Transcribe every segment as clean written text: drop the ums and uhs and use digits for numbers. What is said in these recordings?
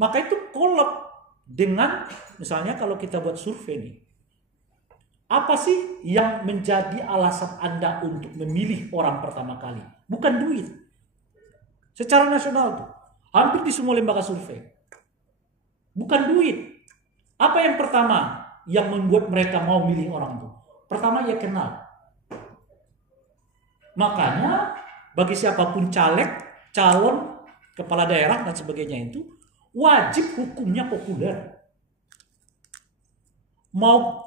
Maka itu kolab dengan misalnya kalau kita buat survei nih, apa sih yang menjadi alasan Anda untuk memilih orang pertama kali? Bukan duit. Secara nasional tuh, hampir di semua lembaga survei. Bukan duit. Apa yang pertama yang membuat mereka mau milih orang itu? Pertama, ya kenal. Makanya bagi siapapun caleg, calon, kepala daerah dan sebagainya itu wajib hukumnya populer. Mau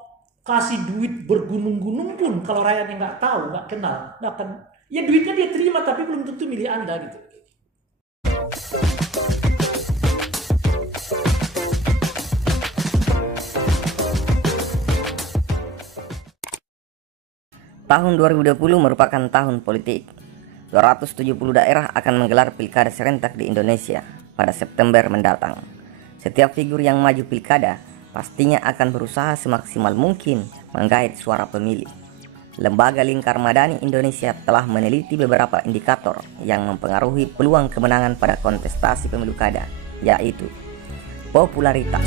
kasih duit bergunung-gunung pun kalau rakyatnya nggak tahu, nggak kenal, nggak akan. Ya duitnya dia terima tapi belum tentu milih Anda gitu. Tahun 2020 merupakan tahun politik. 270 daerah akan menggelar pilkada serentak di Indonesia pada September mendatang. Setiap figur yang maju pilkada pastinya akan berusaha semaksimal mungkin menggait suara pemilih. Lembaga Lingkar Madani Indonesia telah meneliti beberapa indikator yang mempengaruhi peluang kemenangan pada kontestasi pemilu kada, yaitu popularitas.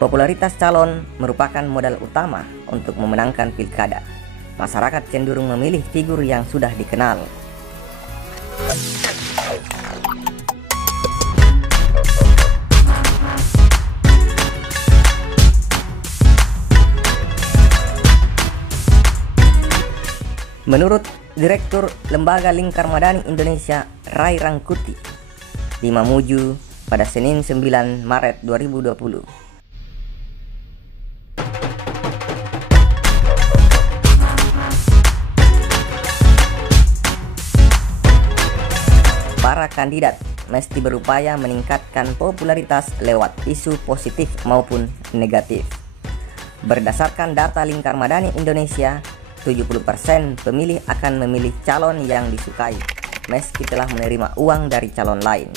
Popularitas calon merupakan modal utama untuk memenangkan pilkada. Masyarakat cenderung memilih figur yang sudah dikenal. Menurut Direktur Lembaga Lingkar Madani Indonesia, Ray Rangkuti, di Mamuju pada Senin 9 Maret 2020. Para kandidat mesti berupaya meningkatkan popularitas lewat isu positif maupun negatif. Berdasarkan data Lingkar Madani Indonesia, 70% pemilih akan memilih calon yang disukai, meski telah menerima uang dari calon lain.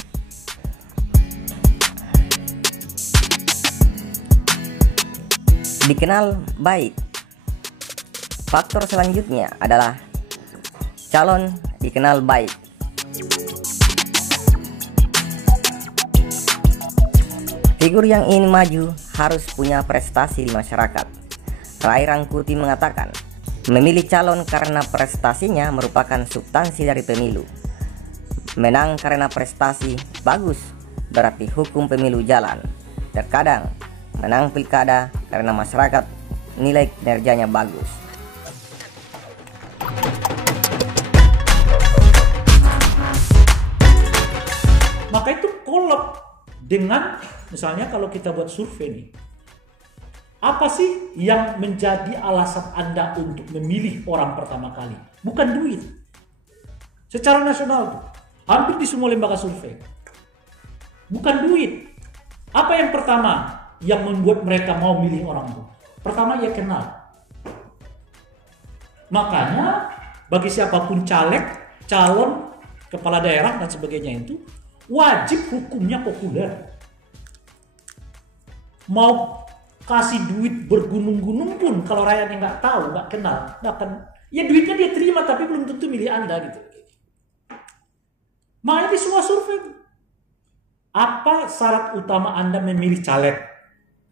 Dikenal baik. Faktor selanjutnya adalah calon dikenal baik. Figur yang ingin maju harus punya prestasi di masyarakat. Ray Rangkuti mengatakan, memilih calon karena prestasinya merupakan substansi dari pemilu. Menang karena prestasi bagus, berarti hukum pemilu jalan. Terkadang menang pilkada karena masyarakat nilai kinerjanya bagus. Maka itu kolab dengan misalnya kalau kita buat survei nih, apa sih yang menjadi alasan Anda untuk memilih orang pertama kali? Bukan duit. Secara nasional tuh, hampir di semua lembaga survei. Bukan duit. Apa yang pertama yang membuat mereka mau milih orang itu? Pertama, ya kenal. Makanya bagi siapapun caleg, calon, kepala daerah dan sebagainya itu wajib hukumnya populer. Mau kasih duit bergunung-gunung pun kalau rakyatnya nggak tahu, nggak kenal, nggak akan. Ya duitnya dia terima tapi belum tentu milih Anda gitu. Makanya di semua survei, apa syarat utama Anda memilih caleg?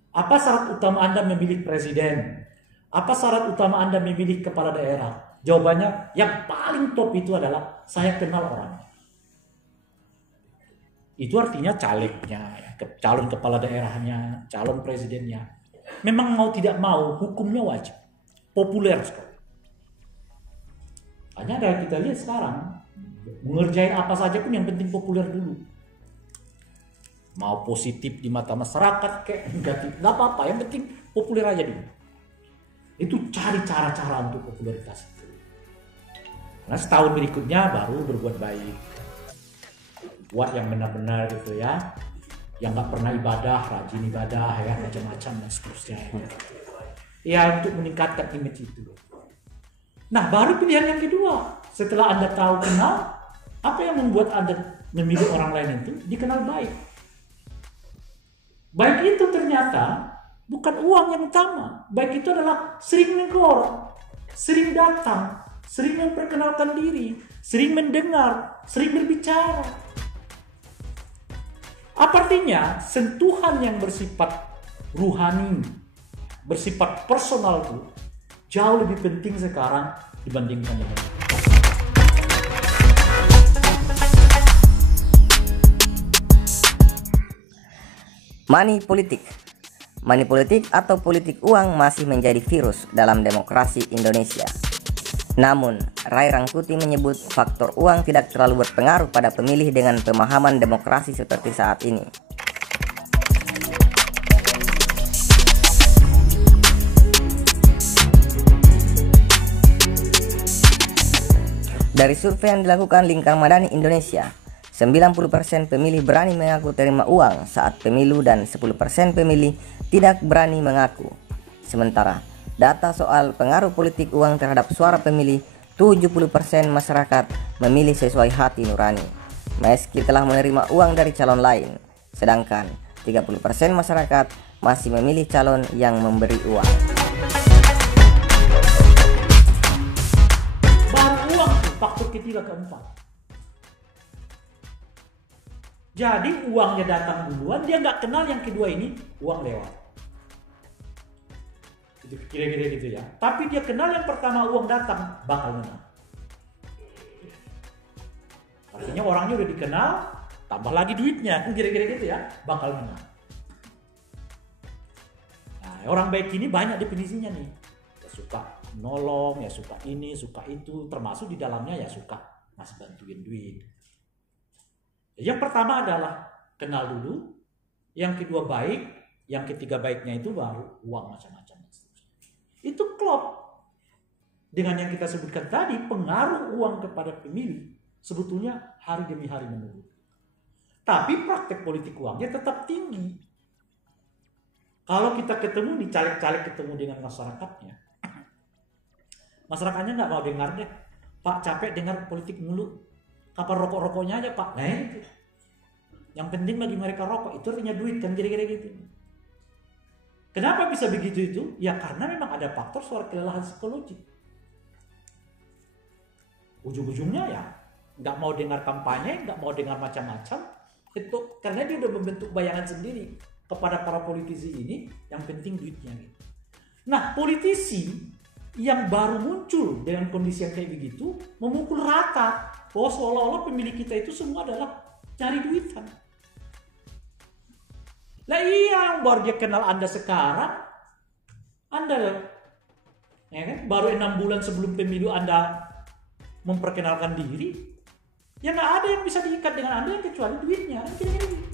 Apa syarat utama Anda memilih presiden? Apa syarat utama Anda memilih kepala daerah? Jawabannya yang paling top itu adalah saya kenal orang. Itu artinya calegnya, calon kepala daerahnya, calon presidennya. Memang mau tidak mau, hukumnya wajib. Populer sekali. Hanya ada kita lihat sekarang, mengerjain apa saja pun yang penting populer dulu. Mau positif di mata masyarakat, kayak negatif, nggak apa-apa. Yang penting populer aja dulu. Itu cari cara-cara untuk popularitas itu. Nah setahun berikutnya baru berbuat baik. Buat yang benar-benar gitu ya, yang nggak pernah ibadah, rajin ibadah ya, macam-macam dan seterusnya ya untuk meningkatkan image itu. Nah baru pilihan yang kedua, setelah Anda tahu kenal, apa yang membuat Anda memilih orang lain itu? Dikenal baik. Baik itu ternyata bukan uang yang utama. Baik itu adalah sering negor, sering datang, sering memperkenalkan diri, sering mendengar, sering berbicara. Apa artinya? Sentuhan yang bersifat ruhani, bersifat personal itu jauh lebih penting sekarang dibandingkan dengan itu. Money politik. Money politik atau politik uang masih menjadi virus dalam demokrasi Indonesia. Namun, Ray Rangkuti menyebut faktor uang tidak terlalu berpengaruh pada pemilih dengan pemahaman demokrasi seperti saat ini. Dari survei yang dilakukan Lingkar Madani Indonesia, 90% pemilih berani mengaku terima uang saat pemilu dan 10% pemilih tidak berani mengaku. Sementara, data soal pengaruh politik uang terhadap suara pemilih, 70% masyarakat memilih sesuai hati nurani, meski telah menerima uang dari calon lain. Sedangkan 30% masyarakat masih memilih calon yang memberi uang. Baru uang tuh faktor ketiga keempat. Jadi uangnya datang duluan, dia nggak kenal yang kedua ini uang lewat. Itu kira-kira gitu ya. Tapi dia kenal yang pertama uang datang, bakal menang. Artinya orangnya udah dikenal, tambah lagi duitnya, kira-kira gitu ya, bakal menang. Nah, orang baik ini banyak definisinya nih. Ya suka nolong, ya suka ini, suka itu, termasuk di dalamnya ya suka ngasih bantuin duit. Yang pertama adalah kenal dulu, yang kedua baik, yang ketiga baiknya itu baru uang macam-macam. Itu klop dengan yang kita sebutkan tadi, pengaruh uang kepada pemilih sebetulnya hari demi hari menurun. Tapi praktek politik uangnya tetap tinggi. Kalau kita ketemu di caleg-caleg, ketemu dengan masyarakatnya, masyarakatnya nggak mau dengar deh, Pak capek dengar politik mulu. Kapan rokok-rokoknya aja Pak? Nah itu. Yang penting bagi mereka rokok, itu artinya duit kan kira-kira gitu. Kenapa bisa begitu itu? Ya karena memang ada faktor soal kelelahan psikologis. Ujung-ujungnya ya nggak mau dengar kampanye, nggak mau dengar macam-macam. Itu karena dia udah membentuk bayangan sendiri kepada para politisi ini, yang penting duitnya gitu. Nah politisi yang baru muncul dengan kondisi yang kayak begitu memukul rata bahwa seolah-olah pemilih kita itu semua adalah cari duitan. Lah iya, baru dia kenal Anda sekarang, Anda ya kan, baru 6 bulan sebelum pemilu Anda memperkenalkan diri, ya nggak ada yang bisa diikat dengan Anda kecuali duitnya. Kira-kira gitu.